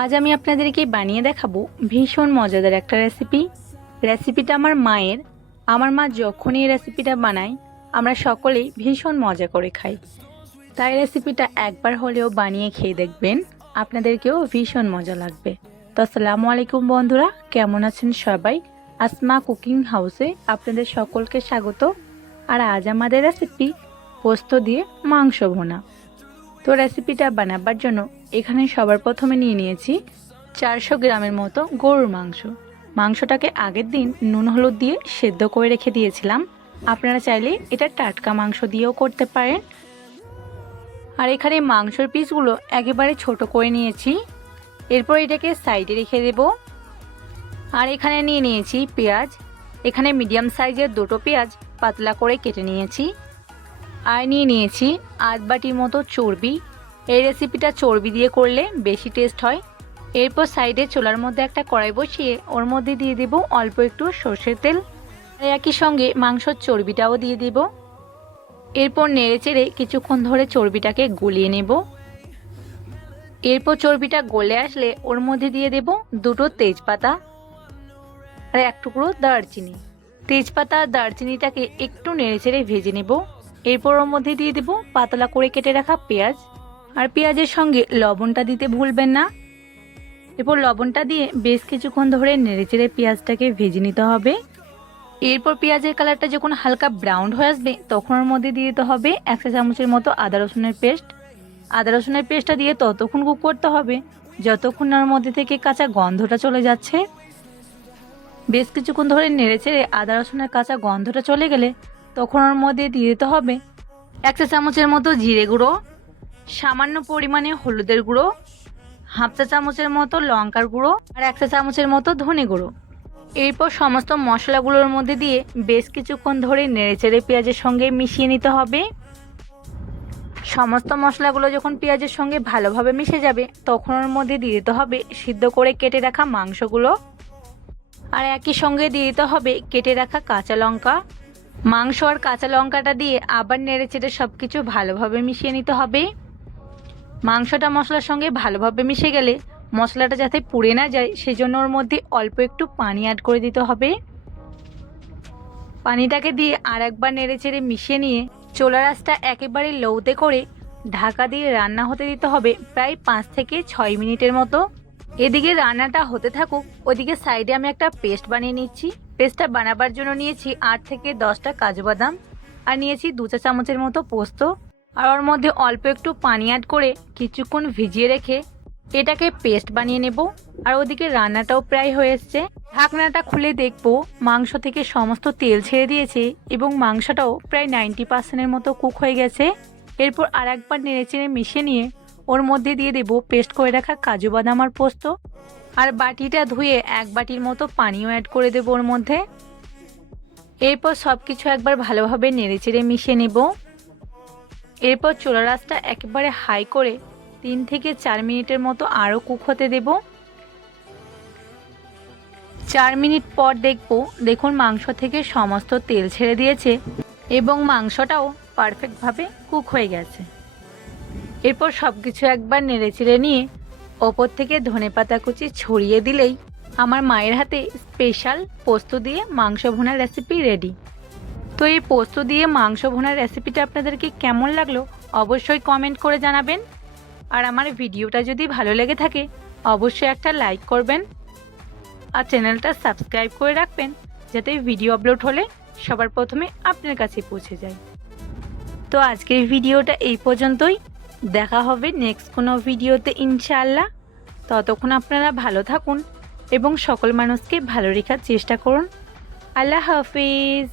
আজ আমি আপনাদেরকে বানিয়ে দেখাবো ভীষণ মজাদার একটা রেসিপি রেসিপিটা আমার মায়ের। আমার মা যখনই এই রেসিপিটা বানায়, আমরা সকলেই ভীষণ মজা করে খাই। তাই রেসিপিটা একবার হলেও বানিয়ে খেয়ে দেখবেন। আপনাদেরকেও ভীষণ মজা লাগবে। তো আসসালামু আলাইকুম বন্ধুরা, কেমন আছেন সবাই? আসমা কুকিং হাউসে আপনাদের সকলকে স্বাগত। আর আজ আমাদের রেসিপি পোস্ত দিয়ে মাংস ভোনা। তো রেসিপিটা বানাবার জন্য এখানে সবার প্রথমে নিয়ে নিয়েছি চারশো গ্রামের মতো গরুর মাংস। মাংসটাকে আগের দিন নুন হলুদ দিয়ে সেদ্ধ করে রেখে দিয়েছিলাম। আপনারা চাইলে এটা টাটকা মাংস দিয়েও করতে পারেন। আর এখানে মাংসর পিসগুলো একেবারে ছোট করে নিয়েছি। এরপর এটাকে সাইডে রেখে দেব। আর এখানে নিয়ে নিয়েছি পেঁয়াজ। এখানে মিডিয়াম সাইজের দুটো পেঁয়াজ পাতলা করে কেটে নিয়েছি। আর নিয়ে নিয়েছি আধ বাটির মতো চর্বি। এই রেসিপিটা চর্বি দিয়ে করলে বেশি টেস্ট হয়। এরপর সাইডে চোলার মধ্যে একটা কড়াই বসিয়ে ওর মধ্যে দিয়ে দেব অল্প একটু সর্ষের তেল। একই সঙ্গে মাংসর চর্বিটাও দিয়ে দেব। এরপর নেড়ে চেড়ে কিছুক্ষণ ধরে চর্বিটাকে গলিয়ে নেব। এরপর চর্বিটা গলে আসলে ওর মধ্যে দিয়ে দেব দুটো তেজপাতা আর এক টুকরো দারচিনি। তেজপাতা আর দারচিনিটাকে একটু নেড়ে চেড়ে ভেজে নেব। এরপর ওর মধ্যে দিয়ে দেব পাতলা করে কেটে রাখা পেঁয়াজ। আর পেঁয়াজের সঙ্গে লবণটা দিতে ভুলবেন না। এরপর লবণটা দিয়ে বেশ কিছুক্ষণ ধরে নেড়েচেড়ে পেঁয়াজটাকে ভেজে নিতে হবে। এরপর পেঁয়াজের কালারটা যখন হালকা ব্রাউন হয়ে আসবে, তখন ওর মধ্যে দিয়ে দিতে হবে এক চা চামচের মতো আদা রসুনের পেস্ট। আদা রসুনের পেস্টটা দিয়ে ততক্ষণ কুক করতে হবে, যতক্ষণ ওর মধ্যে থেকে কাঁচা গন্ধটা চলে যাচ্ছে। বেশ কিছুক্ষণ ধরে নেড়েচেড়ে আদা রসুনের কাঁচা গন্ধটা চলে গেলে তখন ওর মধ্যে দিয়ে দিতে হবে এক চা চামচের মতো জিরে গুঁড়ো। সামান্য পরিমাণে হলুদের গুঁড়ো, হাফ চা চামচের মতো লঙ্কার গুঁড়ো আর এক চা চামচের মতো ধনে গুঁড়ো। এরপর সমস্ত মশলাগুলোর মধ্যে দিয়ে বেশ কিছুক্ষণ ধরে নেড়েচেড়ে পেঁয়াজের সঙ্গে মিশিয়ে নিতে হবে। সমস্ত মশলাগুলো যখন পেঁয়াজের সঙ্গে ভালোভাবে মিশে যাবে, তখন ওর মধ্যে দিয়ে দিতে হবে সিদ্ধ করে কেটে রাখা মাংসগুলো। আর একই সঙ্গে দিয়ে দিতে হবে কেটে রাখা কাঁচা লঙ্কা। মাংস আর কাঁচা লঙ্কাটা দিয়ে আবার নেড়ে চেড়ে সব কিছু ভালোভাবে মিশিয়ে নিতে হবে। মাংসটা মশলার সঙ্গে ভালোভাবে মিশে গেলে মশলাটা যাতে পুড়ে না যায়, সেজন্য ওর মধ্যে অল্প একটু পানি অ্যাড করে দিতে হবে। পানিটাকে দিয়ে আর একবার নেড়ে চেড়ে মিশিয়ে নিয়ে চোলা রাসটা একেবারে লৌতে করে ঢাকা দিয়ে রান্না হতে দিতে হবে প্রায় পাঁচ থেকে ছয় মিনিটের মতো। এদিকে রান্নাটা হতে থাকুক, ওদিকে সাইডে আমি একটা পেস্ট বানিয়ে নিচ্ছি। পেস্টটা বানাবার জন্য নিয়েছি আট থেকে দশটা কাজু বাদাম। আর নিয়েছি দু চা চামচের মতো পোস্ত। আর ওর মধ্যে অল্প একটু পানি অ্যাড করে কিছুক্ষণ ভিজিয়ে রেখে এটাকে পেস্ট বানিয়ে নেব। আর ওদিকে রান্নাটাও প্রায় হয়ে এসছে। ঢাকনাটা খুলে দেখব, মাংস থেকে সমস্ত তেল ছেড়ে দিয়েছে এবং মাংসটাও প্রায় নাইনটি পার্সেন্টের মতো কুক হয়ে গেছে। এরপর আর একবার নেড়েচেড়ে মিশিয়ে নিয়ে ওর মধ্যে দিয়ে দেব পেস্ট করে রাখা কাজু বাদাম আর পোস্ত। আর বাটিটা ধুয়ে এক বাটির মতো পানিও অ্যাড করে দেবো ওর মধ্যে। এরপর সব কিছু একবার ভালোভাবে নেড়েচেড়ে মিশিয়ে নেব। এরপর চোলা রাসটা একেবারে হাই করে তিন থেকে চার মিনিটের মতো আরও কুক হতে দেব। চার মিনিট পর দেখব, দেখুন মাংস থেকে সমস্ত তেল ছেড়ে দিয়েছে এবং মাংসটাও পারফেক্টভাবে কুক হয়ে গেছে। এরপর সব কিছু একবার নেড়েচেড়ে নিয়ে ওপর থেকে ধনেপাতা কুচি ছড়িয়ে দিলেই আমার মায়ের হাতে স্পেশাল পোস্ত দিয়ে মাংস ভোনার রেসিপি রেডি। তো এই পোস্ত দিয়ে মাংস ভোনার রেসিপিটা আপনাদেরকে কেমন লাগল অবশ্যই কমেন্ট করে জানাবেন। আর আমার ভিডিওটা যদি ভালো লেগে থাকে, অবশ্যই একটা লাইক করবেন। আর চ্যানেলটা সাবস্ক্রাইব করে রাখবেন, যাতে ভিডিও আপলোড হলে সবার প্রথমে আপনার কাছে পৌঁছে যায়। তো আজকের ভিডিওটা এই পর্যন্তই। দেখা হবে নেক্সট কোনো ভিডিওতে ইনশাআল্লাহ। ততক্ষণ আপনারা ভালো থাকুন এবং সকল মানুষকে ভালো রেখার চেষ্টা করুন। আল্লাহ হাফিজ।